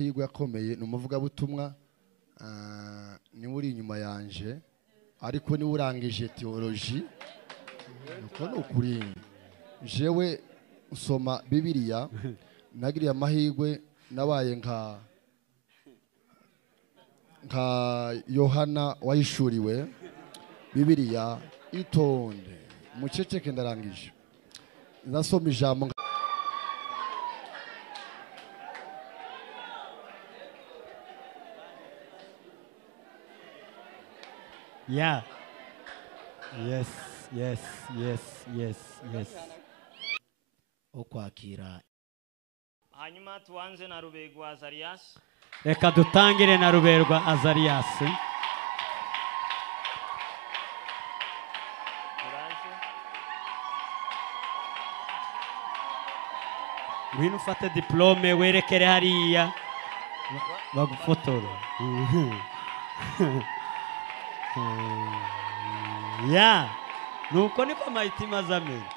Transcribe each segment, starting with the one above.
Higo yakomeye numuvuga butumwa ni uri inyuma yanje ariko ni urangije theology nuko nukuri jewe usoma Bibiliya nagiriye amahirwe nabaye nka Yohana wahishuriwe Bibiliya itonde muceceke ndarangije nasoma ijambo Yeah. Yes, yes, yes, yes, yes. Okwakira. Hanyuma tuanze na Ruberwa Azarias. Reka dutangire na Ruberwa Azarias. Ngwino ufate diplome werekere hariya bagufotore. Ya nuko niko amahitima zamenya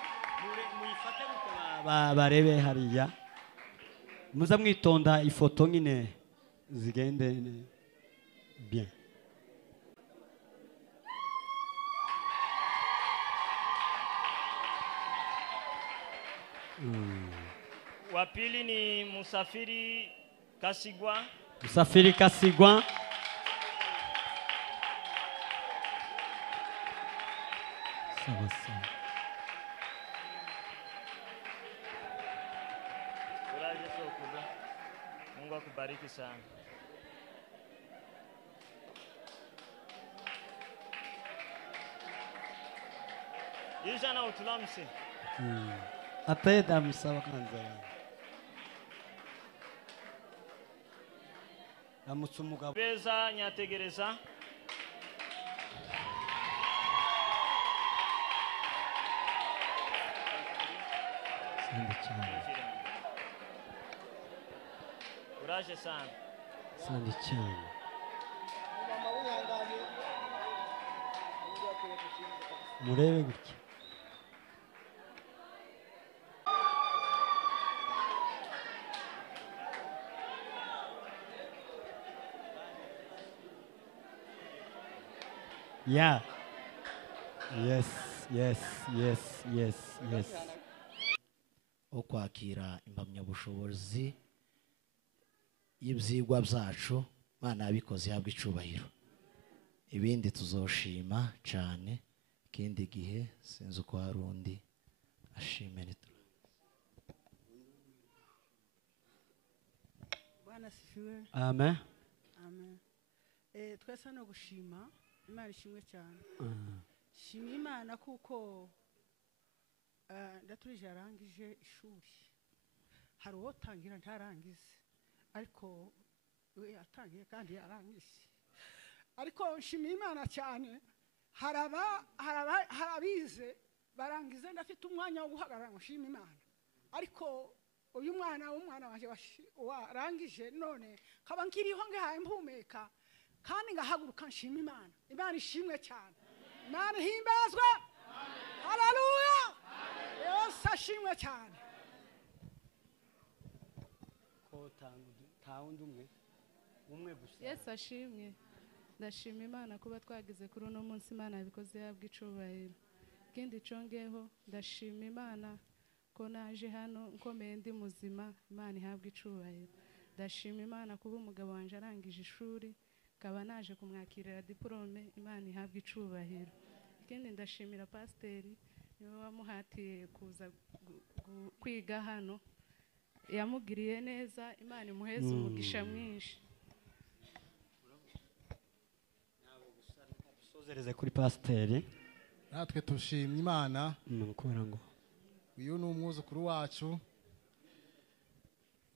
muyifate barebe hariya muza mwitonda ifoto nyine zigende bien. Wa pili ni Musafiri Kasigwa. Musafiri Kasigwa. Sawa sawa. Uraje sokuza. Mungu akubariki sana. Ijana utulamse. Atayeda musaba kanza. Amutsumuga. Beza Nyategereza. Uraje sana. Sandi cyane. Murebe gutya. Yeah. Yes, yes, yes, yes, yes. Okwakira impamyabushobozi y'ibyigwa byacu Mana yabikoze yabwa icubahiro. Ibindi tuzoshima cyane kindi gihe sinzi uko harundi ashimene. Bwana sifiwe. Amen. Amen. Twese no gushima Imana ishimwe cyane. Shimira Imana kuko ndaturije arangije ishuri. Hari uwo tangira ntarangize ariko we atangiye kandi yarangije. Ariko shimira Imana cyane harabize barangize ndafite umwanya wo guhagarara ngo shimira Imana. Ariko uyu mwana wanje warangije none kaba nkiriho ngahaye mpumeka kandi ngahaguruka nshima Imana. Imana ishimwe cyane. Imana himbazwe. Haleluya. Yesu ashimwe cyane. Ko tawundi umwe gusa. Yesu ashimwe. Ndashima Imana kuba twagize kuri uno munsi Imana yabikoze yabwa icubahiro. Kindi congeho ndashima Imana ko naje hano nkomeye ndi muzima Imana ihabwa icubahiro. Ndashima Imana kuba umugabo wanje arangije ishuri kaba naje kumwakirira diplome Imana ihabwa icubahiro. Kindi ndashimira pasiteri niwe wamuhatiye kuza kwiga hano yamugiriye neza Imana imuheze umugisha mwinshi. Sozereze kuri pasiteri. Natwe tushimye Imana Nukubera ngo uyu ni umwuzukuru wacu.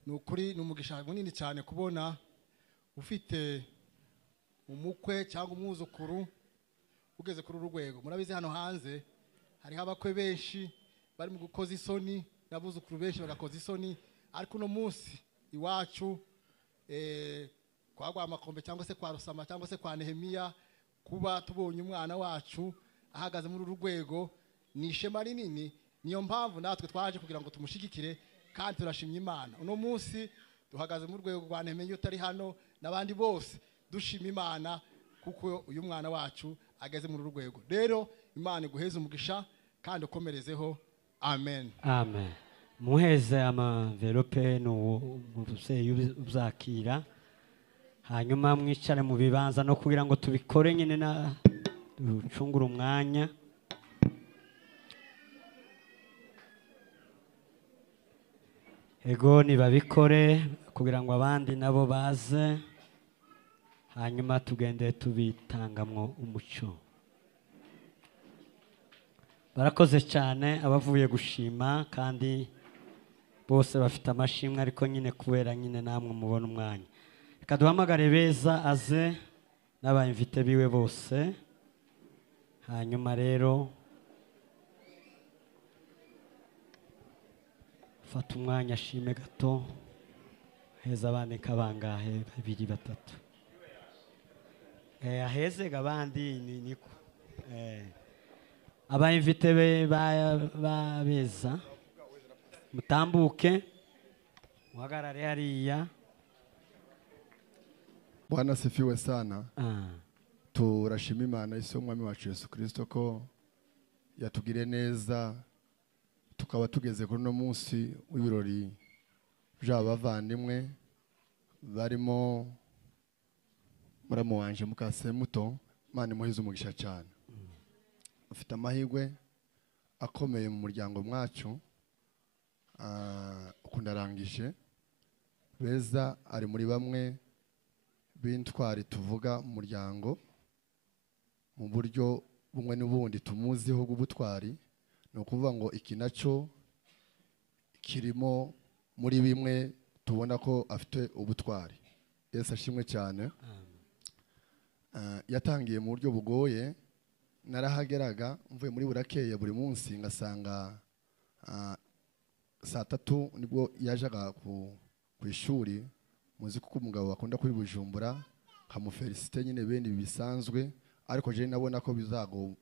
Nukuri numugisha munini cyane kubona ufite umukwe cyangwa umwuzukuru ugeze kuri urugwego. Murabizi hano hanze hari abakwe benshi bari mu gukoza isoni n'abuzukuru benshi bagakoza isoni ariko no munsi iwacu kwa Rwamakombe cyangwa se kwa Rusama cyangwa se kwa Nehemiya kuba tubonye umwana wacu ahagaze muri urugwego ni ishema rinini. Niyo mpamvu natwe twaje kugira ngo tumushigikire kandi turashimye Imana. Uno munsi duhagaze mu rwego rwa ntemenye utari hano n'abandi bose dushima imana kuko uyu mwana wacu ageze muri uru rwego. Rero imana iguheze umugisha kandi ukomerezeho. Amen. Amen. Muheze amavelope n'ubuvyeyi uzakira, hanyuma mwicare mu bibanza no kugira ngo tubikore nyine na ducungura umwanya. Ego nibabikore kugira ngo abandi nabo baze, hanyuma tugende tubitangamwo umuco. Barakoze cyane abavuye gushima, kandi bose bafite amashimwe, ariko nyine kubera nyine namwe mubona umwanya. Reka duhamagare Beza aze n'abayimvite biwe bose, hanyuma rero fata umwanya ashime gato, heza abandi kabangahe 2 3. Aheze abandi niko abayimvite be ba Beza mutambuke muhagarare hariya. Bwana sifiwe sana. Turashima Imana Yesu umwami wacu Yesu Kristo ko yatugire neza tukaba tugeze kuri no munsi w'ibirori by'abavandimwe barimo muramu wanje Mukasemuto. Imana imuhize umugisha cyane. Ufite amahirwe akomeye mu muryango mwacu. Ukundarangije Beza ari muri bamwe b'intwari tuvuga mu muryango mu buryo bumwe n'ubundi tumuziho bw'ubutwari. Ni ukuvuga ngo iki nacyo kirimo muri bimwe tubona ko afite ubutwari. Yesu ashimwe cyane. Yatangiye mu buryo bugoye, narahageraga mvuye muri Burakeye buri munsi ngasanga saa 3 nibwo yajaga ku ishuri. Muzi kuko umugabo akunda kuri Bujumbura, kamufelicite nyine bene bisanzwe, ariko je nabona ko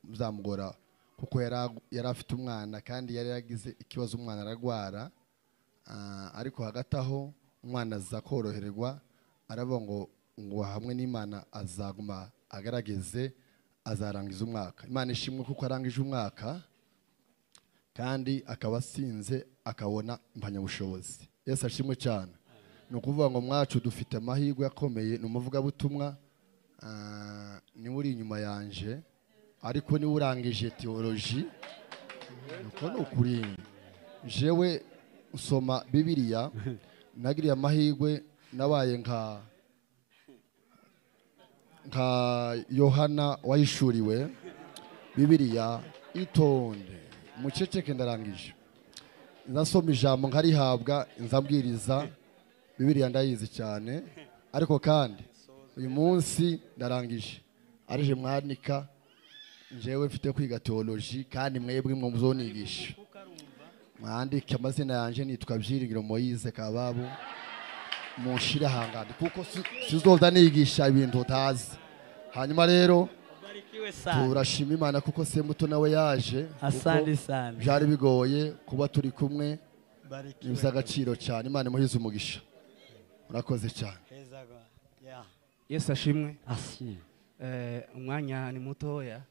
bizamugora kuko yari afite umwana kandi yari yagize ikibazo umwana aragwara. Ariko hagati aho umwana aza koroherwa, aravuga ngo hamwe n'Imana azaguma agarageze, azarangiza umwaka. Imana ishimwe kuko arangije umwaka kandi akaba asinze akabona impanyabushobozi. Yesu ashimwe cyane. Ni ukuvuga ngo mwacu dufite amahirwe akomeye. Ni umuvugabutumwa, ni uri inyuma yanje, ariko ni urangije theology. Nuko ni ukuri jewe usoma Bibiliya, nagiriye amahirwe nabaye nka Yohana wayishuriwe Bibiliya itonde muceceke ndarangije. Nzasoma ijambo nkarihabwa, nzabwiriza Bibiliya ndayizi cyane, ariko kandi uyu munsi ndarangije. Arije mwanika njewe mfite kwiga theology, kandi mwebwe muzonigisha. Mwandike amazina yanje nitwa Byiringiro Moise Kababu, munshira hangandi kuko sizoza nigisha ibintu utazi. Hanyuma rero turashima Imana kuko Semuto nawe yaje. Asante sana. Byari bigoye kuba turi kumwe, nibiza agaciro cyane. Imana imuhize umugisha. Murakoze cyane. Yesu ashimwe. Asi. Umwanya ni mutoya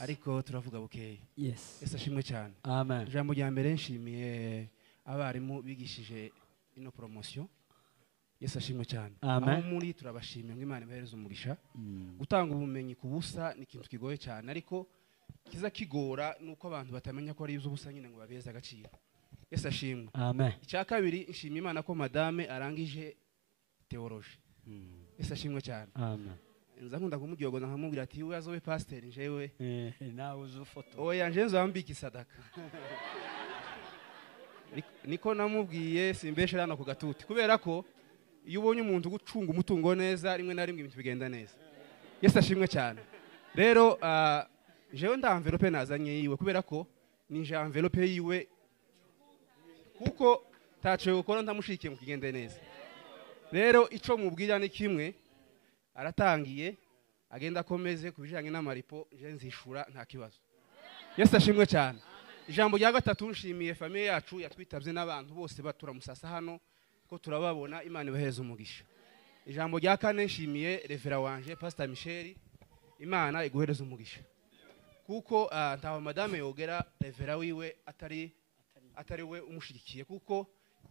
ariko turavuga bukeye. Yes. Yesu ashimwe cyane. Amen. Ijambo rya mbere nshimiye abarimu bigishije ino promotion. Yesu ashimwe cyane. Amen. Aho muri turabashimye ngo Imana ibahereze umugisha. Gutanga ubumenyi ku busa ni ikintu kigoye cyane, ariko kiza kigora nuko abantu batamenya ko ari iby'ubusa nyine ngo babeze agaciro. Yesu ashimwe. Amen. Icya kabiri nshimiye Imana ko madame arangije theology. Yesu ashimwe cyane. Amen. Nza nkunda kumuryogoza nkamubwira ati we azobe pastor njewe nawe uzufoto. Oya nje nzambika isadaka. Niko namubwiye simbeshe rano ku gatuti, kubera ko iyo ubonye umuntu gucunga umutungo neza rimwe na rimwe ibintu bigenda neza. Yesu ashimwe cyane. Rero jewe nda envelope nazanye yiwe, kubera ko ni nje envelope yiwe kuko tace gukora ndamushikiye mu kigende neza. Rero ico mubwira ni kimwe, aratangiye agenda akomeze kubijanye n'amaripo, je nzishura nta kibazo. Yesu ashimwe cyane. Ijambo rya gatatu nshimiye famille yacu yatwitavye n'abantu bose batura musasa hano, ko turababona Imana ibahereza umugisha. Ijambo rya kane nshimiye revera wanje Pastor Michel, Imana iguhereza umugisha kuko ntaho madame yogera revera wiwe atari we umushigikiye, kuko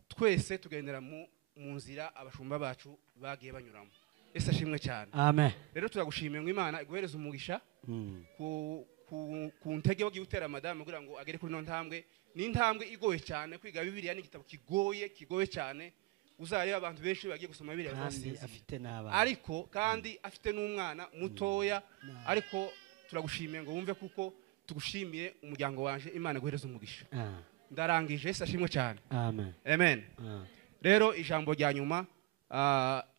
twese tugendera mu nzira abashumba bacu bagiye banyuramo. Ese ashimwe cyane. Amen. Rero turagushimiye ngo Imana iguhereza umugisha ku ntege wagiye utera madame kugira ngo agere kuri no ntambwe. Ni intambwe igoye cyane, kwiga Bibiliya n'igitabo kigoye cyane. Uzareba abantu benshi bagiye gusoma Bibiliya afite n'abana, ariko kandi afite n'umwana mutoya. Ariko turagushimiye ngo wumve kuko tugushimiye umuryango wanje, Imana iguhereza umugisha. Ndarangije. Ese ashimwe cyane. Amen. Amen. Rero ijambo rya nyuma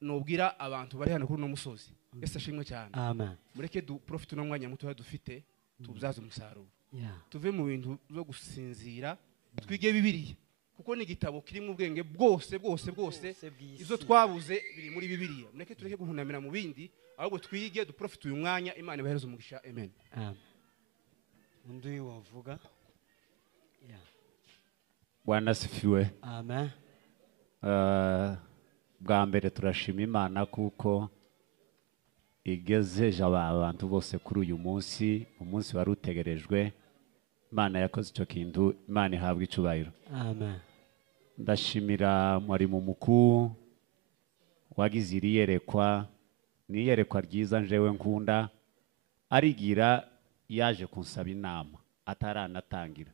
nubwira abantu bari hano kuri no musozi. Ese ashimwe cyane. Amen. Mureke du profit no mwanya muto dufite tubyaza umusaruro. Tuve mu bintu byo gusinzira, twige Bibiliya kuko ni igitabo kirimo ubwenge bwose izo twabuze biri muri Bibiliya. Mureke tureke guhunamira mu bindi, ahubwo twige du profit uyu mwanya, Imana ibahereza umugisha. Amen. Undi wavuga. Bwana asifiwe. Amen. Bwa mbere turashima Imana kuko igezeje abantu bose kuri uyu munsi, umunsi wari utegerejwe. Imana yakoze icyo kintu, Imana ihabwa icubahiro. Amen. Ndashimira mwarimu mukuru wagize iri yerekwa, ni iyerekwa ryiza njewe nkunda. Arigira yaje kunsaba inama ataranatangira.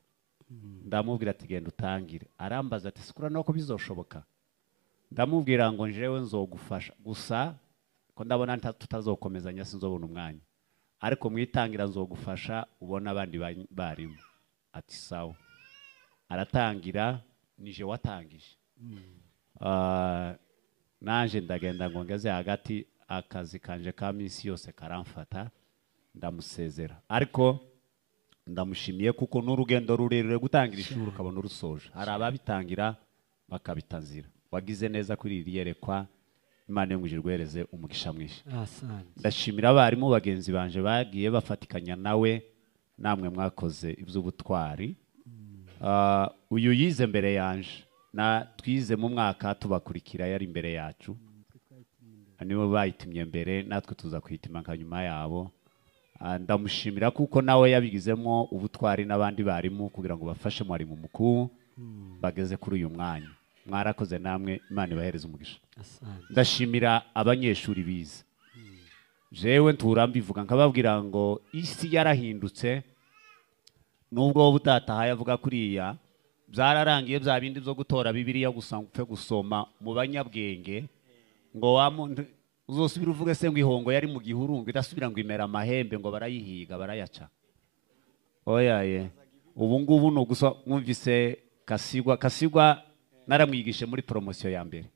Ndamubwira ati genda utangire. Arambaza ati sikura nuko bizoshoboka. Ndamubwira ngo njewe nzogufasha, gusa ko ndabona tutazokomezanya sinzobona umwanya, ariko mwitangira nzogufasha ubona abandi barimo. Ati sawa. Aratangira, nije watangije. Nanje ndagenda ngo ngeze hagati, akazi kanje ka minsi yose karamfata, ndamusezera. Ariko ndamushimiye kuko n'urugendo rurerure gutangira ishuri ukabona urusoje. Hari ababitangira bakabitanzira. Wagize neza kuri iri yerekwa, Imana yongujirwereze umugisha mwinshi. Ndashimira abarimu bagenzi banje bagiye bafatikanya nawe, namwe mwakoze iby'ubutwari. Uyu yize mbere yanje, na twize mu mwaka tubakurikira yari imbere yacu. Nibo bayitimye mbere, natwe tuza kwitima nka nyuma yabo. Ndamushimira kuko nawe yabigizemo ubutwari n'abandi barimu kugira ngo bafashe mwarimu mukuru bageze kuri uyu mwanya. Mwarakoze namwe, Imana ibahereza umugisha. Ndashimira abanyeshuri bize. Jewe nturambivuga nkababwira ngo isi yarahindutse, nubwo butatahaye avuga kuriya byararangiye bya bindi byo gutora Bibiliya gusa upfe gusoma mu banyabwenge ngo uzosubira uvuge se ngo ihongo yari mu gihurungu idasubira ngo imera amahembe ngo barayihiga barayaca. Oyaye, ubu ngubu no gusa mwumvise Kasigwa naramwigishe muri promotion ya mbere,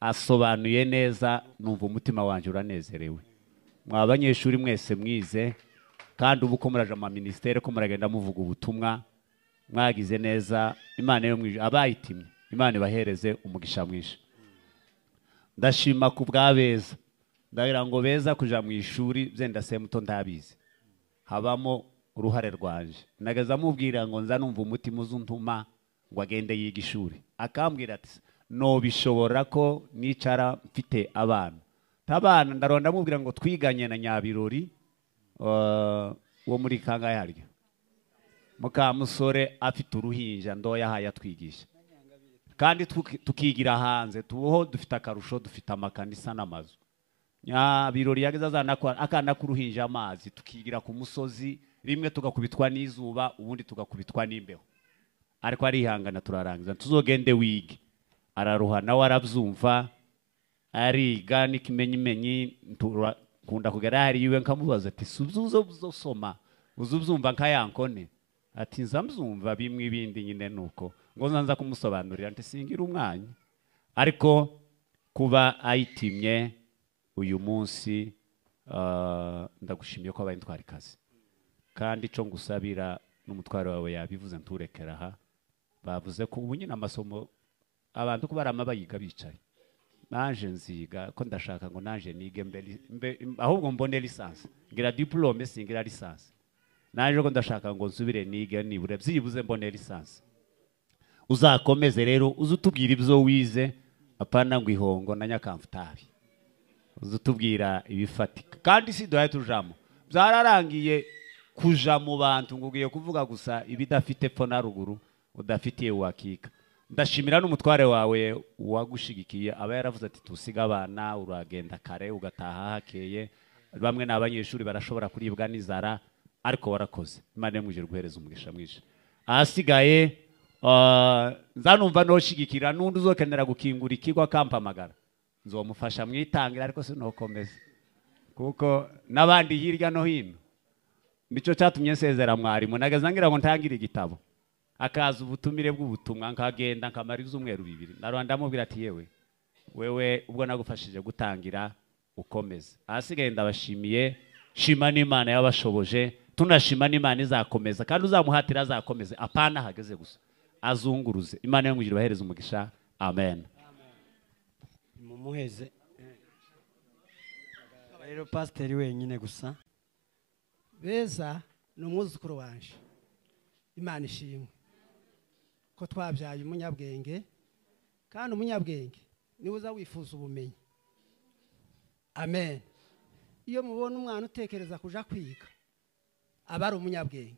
asobanuye neza, numva umutima wanje uranezerewe. Mwa abanyeshuri mwese mwize, kandi ubu ko muraje ama ministere ko muragenda muvuga ubutumwa, mwagize neza. Imana yo mwije abayitimye, Imana ibahereze umugisha mwinshi. Ndashima ku bwabeza, ndagira ngo beza kuja mu ishuri byenda se muto ndabizi, habamo uruhare rwanje. Nagaza mubwira ngo nza numva umutima uzuntuma ngo agende yiga ishuri, akambwira ati no bishobora ko nicara mfite abana tabana. Ndaronda mubwira ngo twiganye na Nyabirori wo muri kangahe haryo Mukamusore afite uruhinja ndoya haya twigisha, kandi tukigira hanze tuho dufite akarusho, dufite amakanisa n'amazu. Nyabirori yageze azana akana kuruhinja amazi, tukigira ku musozi, rimwe tugakubitwa n'izuba ubundi tugakubitwa n'imbeho, ariko arihangana turarangiza. Tuzogende wige. Araruha nawe arabyumva, ariga n'ikimenyimenyi. Kunda kugera hari yiwe nkamubaza ati suzuzo uzosoma uzubyumva nkayankone, ati nzamzumva bimwe ibindi nyine nuko ngo nza kumusobanurira ati singira umwanya. Ariko kuba ayitimye uyu munsi, ndagushimiye ko abayintwari kazi, kandi cyo ngusabira n'umutwaro wawe yabivuze nturekera aha. Bavuze ko ubu nyine amasomo abantu kubarama bayiga bicaye. Nanje nziga ko ndashaka ngo nanje nige ahubwo mbone lisansi, ngira diplome singira lisansi. Nanje ko ndashaka ngo nsubire nige nibure byibuze mbone lisansi. Uzakomeze rero uzutubwira ibyo wize, apana ngo ihongo na nyakamfutabi uzutubwira ibifatika kandi si duhaye tujamo byararangiye kuja mu bantu ngo ugiye kuvuga gusa ibidafite pfo na ruguru udafitiye wakika. Ndashimira n'umutware wawe wagushigikiye aba yaravuze ati tusiga abana uragenda kare ugataha hakeye, bamwe n'abanyeshuri barashobora kuribwa n'izara ariko warakoze. Imana yamwije guhereza umugisha mwinshi. Ahasigaye nzanumva noshigikira n'undi uzokenera gukingura ikigo akampamagara nzomufasha mwitangira ariko sinokomeza kuko nabandi hirya no hino. Nico cyatumye nsezera mwarimu nagaza ngira ngo ntangire igitabo akaza ubutumire bw'ubutumwa nkagenda nkamara izumweru 2 narwanda mubwira ati yewe wewe ubwo nagufashije gutangira ukomeza. Ahasigaye ndabashimiye, shima n'Imana yabashoboje, tunashima n'Imana izakomeza kandi uzamuhatira azakomeze apana hageze gusa azunguruze. Imana yamwigire bahereza umugisha. Amen. Mumuheze rero pasiteri wenyine gusa. Beza ni umwuzukuru wanje, Imana ishimwe ko twabyaye umunyabwenge kandi umunyabwenge niwe uza wifuza ubumenyi. Amen. Iyo mubona umwana utekereza kuja kwiga aba ari umunyabwenge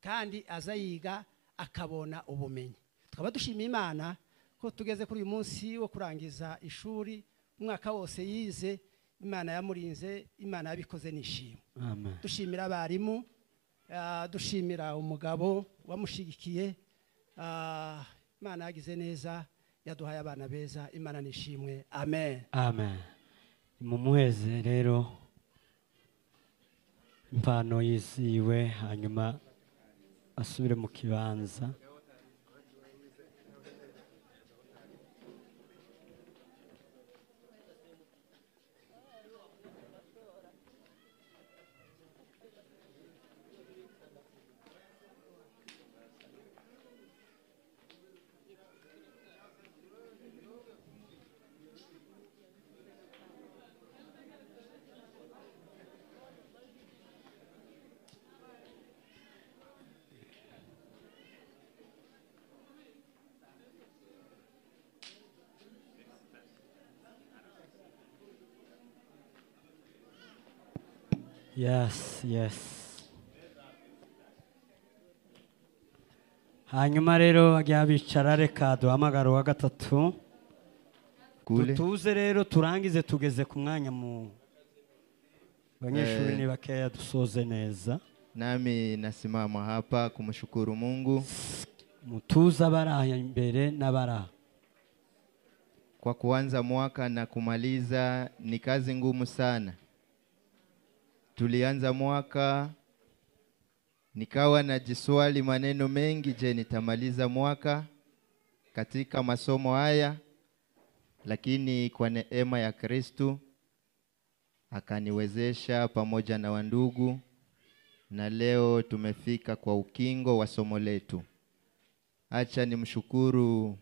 kandi aza yiga akabona ubumenyi. Tukaba dushimiye Imana ko tugeze kuri uyu munsi wo kurangiza ishuri, umwaka wose yize, Imana yamurinze, Imana yabikoze nishimwe. Amen. Dushimira abarimu, dushimira umugabo wamushigikiye, Imana yagize neza, yaduhaye abana beza, Imana nishimwe. Amen. Amen. Mumuheze rero impano yiziwe hanyuma asubire mu kibanza. Yes, yes. Hanyuma rero ajya bicara reka duhamagara wa gatatu. Tutuze rero turangize tugeze ku mwanya mu banyeshuri ni bakeya dusoze neza. Nami nasimama hapa kumshukuru Mungu. Mutuza baraha imbere n'abaraha. Kwa kuanza mwaka na kumaliza ni kazi ngumu sana. Tulianza mwaka nikawa najiswali maneno mengi, je, nitamaliza mwaka katika masomo haya? Lakini kwa neema ya Kristo akaniwezesha pamoja na wandugu, na leo tumefika kwa ukingo wa somo letu. Acha nimshukuru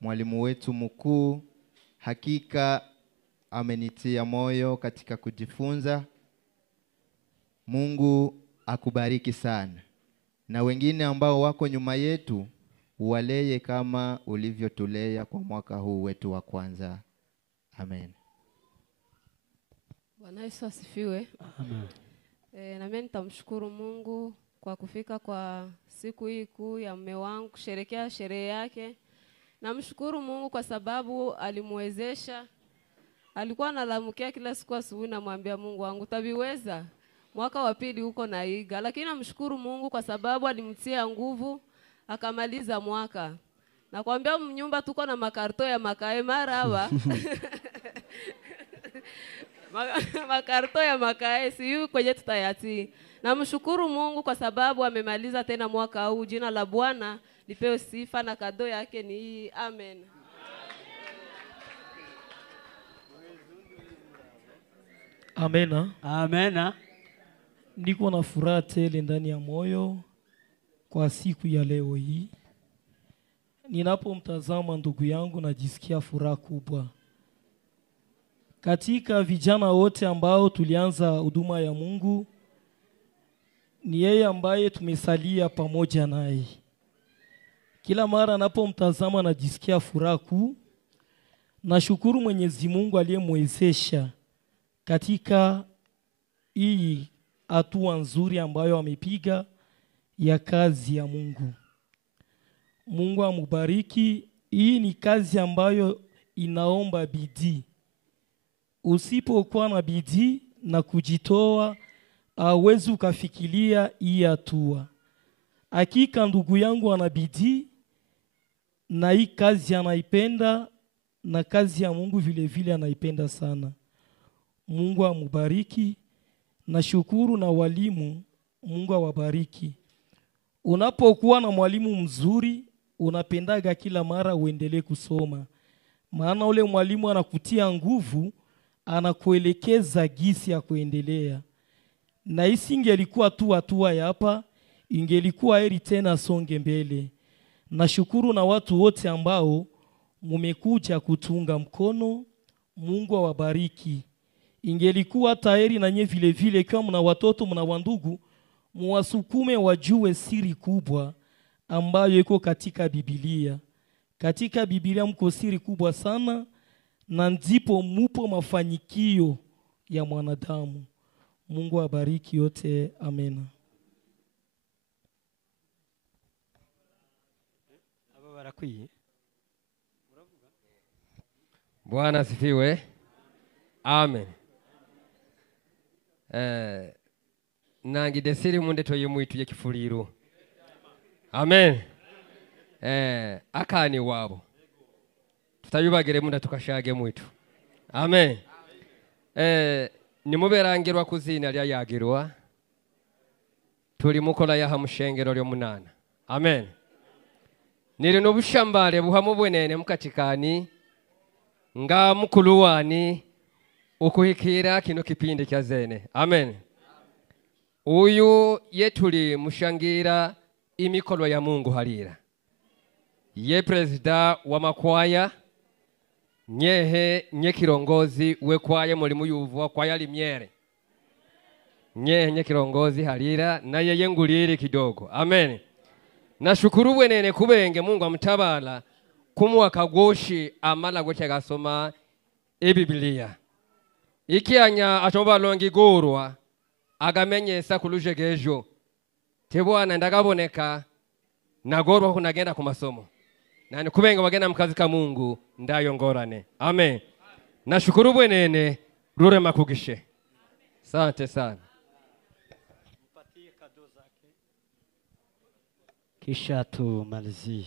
mwalimu wetu mkuu, hakika amenitia moyo katika kujifunza. Mungu akubariki sana. Na wengine ambao wako nyuma yetu uwaleye kama ulivyotulea kwa mwaka huu wetu wa kwanza. Amen. Bwana Yesu asifiwe. Amen. Na mimi nitamshukuru Mungu kwa kufika kwa siku hii kuu ya mume wangu kusherehekea sherehe yake. Namshukuru Mungu kwa sababu alimwezesha. Alikuwa analamukia kila siku asubuhi, namwambia Mungu wangu tabiweza mwaka wa pili huko naiga, lakini namshukuru Mungu kwa sababu alimtia nguvu akamaliza mwaka. Nakwambia mnyumba tuko na makarto ya makae maraba. Makarto ya makae siyo kwenye tutayati. Namshukuru Mungu kwa sababu amemaliza tena mwaka huu. Jina la Bwana lipewe sifa na kado yake ni hii. Amen. Amena. Amena. Niko na furaha tele ndani ya moyo kwa siku ya leo hii. Ninapomtazama ndugu yangu najisikia furaha kubwa. Katika vijana wote ambao tulianza huduma ya Mungu, ni yeye ambaye tumesalia pamoja naye. Kila mara napomtazama najisikia furaha kuu. Nashukuru Mwenyezi Mungu aliyemwezesha katika hii hatua nzuri ambayo amepiga ya kazi ya Mungu. Mungu amubariki. Hii ni kazi ambayo inaomba bidii. Usipokuwa na bidii na kujitoa, hauwezi ukafikiria hii hatua. Hakika ndugu yangu ana bidii na hii kazi anaipenda, na kazi ya Mungu vile vile anaipenda sana. Mungu amubariki. Nashukuru na walimu, Mungu awabariki. Unapokuwa na mwalimu mzuri, unapendaga kila mara uendelee kusoma. Maana ule mwalimu anakutia nguvu, anakuelekeza gisi ya kuendelea. Na isingelikuwa tu hatua ya hapa, ingelikuwa heri tena songe mbele. Nashukuru na watu wote ambao mumekuja kutunga mkono. Mungu awabariki. Ingelikuwa tayari na nye vile vile, kwa mna watoto mna wandugu, muwasukume wajue siri kubwa ambayo iko katika Biblia. Katika Biblia mko siri kubwa sana, na ndipo mupo mafanikio ya mwanadamu. Mungu abariki yote. Amen. Bwana asifiwe. Amen. Nangi desiri munde toye mwitu ye kifuliro. Amen. Akani wabo. Tutayubagire munda tukashage mwitu. Amen. Nimuberangirwa kuzina lya yagirwa. Tuli mukola ya hamushengero lyo munana. Amen. Niri nobushambale buhamu bwenene mukatikani nga mukuluwani ukuhikira kino kipindi kya zene. Amen. Uyu yetuli mushangira imikolo ya Mungu halira. Ye presida wa makwaya, nye kirongozi we kwaya muri muyuvu wa kwaya Limyere. Nye kirongozi halira na yeye nguliri kidogo. Amen. Nashukuru bwenene kubenge Mungu amutabala kumwaka gwoshi amala gwoche gasoma eBiblia. Ikianya atoba longi gorwa agamenyesa kuluje gejo. Tebwana ndagaboneka nagorwa kunagenda ku masomo. Nani kubenga wagenda mukazi ka Mungu ndayongorane. Amen. Nashukuru bwenene rure makugishe. Asante sana. Kisha tumalizie.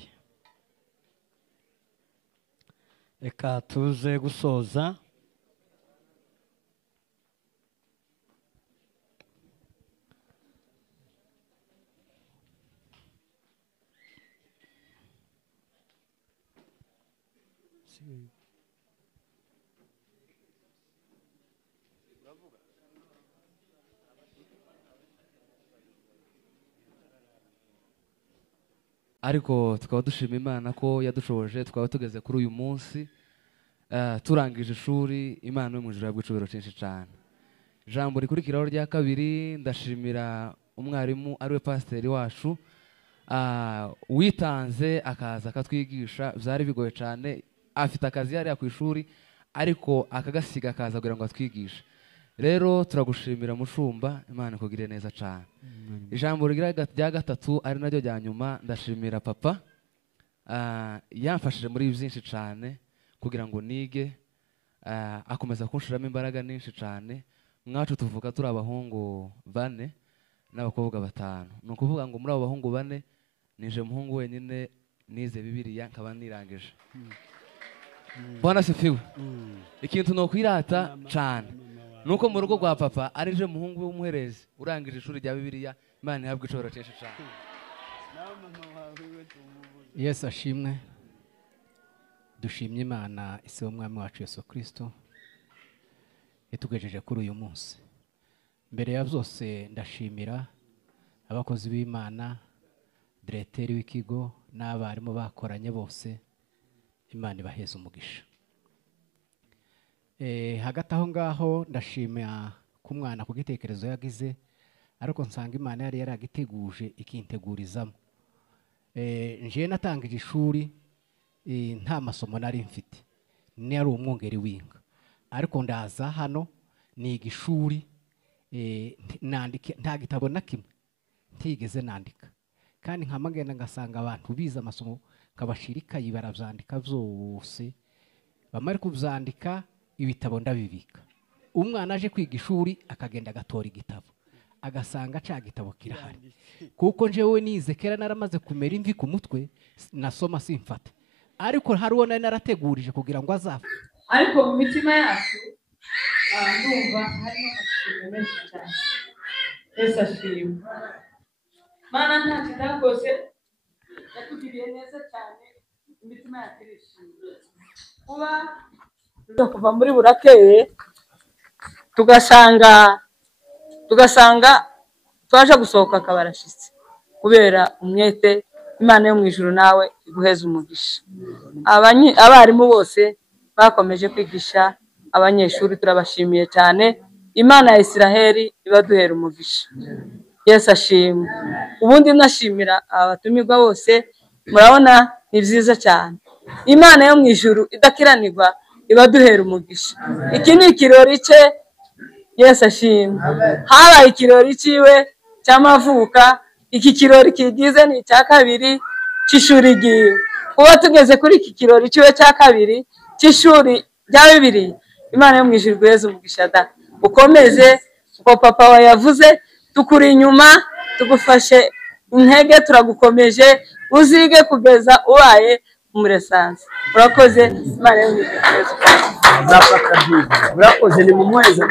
Eka tuze gusoza. Ariko tukaba dushima Imana ko yadushoboje, tukaba tugeze kuri uyu munsi turangije ishuri. Imana yo mu ijuru yabwicubero cyinshi cyane. Jambo rikurikiraho rya kabiri, ndashimira umwarimu ariwe pasiteri wacu witanze akaza akatwigisha. Byari bigoye cyane, afite akazi yari ku ishuri ariko akagasiga akaza kugira ngo atwigishe. Rero turagushimira mushumba, Imana ikugire neza cyane. Ijambo rya gatatu ari naryo rya nyuma, ndashimira papa yamfashije muri byinshi cyane kugira ngo nige, akomeza kunshiramo imbaraga nyinshi cyane. Mwacu tuvuga turi abahungu 4 n'abakobwa 5. Ni ukuvuga ngo muri abo bahungu 4 nije muhungu wenyine nize Bibiliya nkaba nirangije. Bwana sifiwe. Ikintu no kwirata cyane nuko mu rugo rwa papa arije muhungu w'umuherezi urangije ishuri rya Bibiliya. Imana yabwe icoro cyeshe cyane. Yesu ashimwe. Dushimye Imana ise w'umwami wacu Yesu Kristo yatugejeje kuri uyu munsi. Mbere ya byose ndashimira abakozi b'Imana, direteri w'ikigo n'abarimu bakoranye bose. Imana ibaheze umugisha. Hagati aho ngaho ndashimira ku mwana ku gitekerezo yagize, ariko nsanga Imana yari yaragiteguje ikintegurizamo. nje natangije ishuri nta masomo nari mfite ni ari umwongeri w'inka ariko ndaza hano niga ishuri nandike nta gitabo na kimwe ntigeze nandika kandi nkamagenda ngasanga abantu biza amasomo kabashirika baravyandika byose bamara kuvyandika ibitabo ndabibika umwana aje kwiga ishuri akagenda agatora igitabo agasanga ca gitabo kirahari kuko njewe nize kera naramaze kumera imvi ku mutwe nasoma simfate ariko hari uwo nari narategurije kugira ngo azafa ariko mu mitima yacu ndumva harimo amashusho menshi cyane Yesu ashimwe Mana nta kitakoze yatugiriye neza cyane imitima yacu irishimye kuva muri burakeye tugasanga twaje gusohoka akabarashitse kubera umwete Imana yo mu ijuru nawe iguheza umugisha abarimu bose bakomeje kwigisha abanyeshuri turabashimiye cyane Imana ya Isiraheli ibaduhera umugisha Yesu ashimwe ubundi nashimira abatumirwa bose murabona ni byiza cyane Imana yo mu ijuru idakiranirwa ibaduhera umugisha iki ni ikirori cye Yesu ashimwe habaye ikirori ciwe cy'amavuka iki kirori kigize ni cya kabiri cy'ishuri giwe kuba tugeze kuri iki kirori ciwe cya kabiri cy'ishuri rya bibiri Imana yo mu ijuru guheza umugisha da ukomeze uko papa wa yavuze tukuri inyuma tugufashe intege turagukomeje uzige kugeza ubaye umuresansi urakoze Imana yo mu ijuru urakoze ni mu mwezi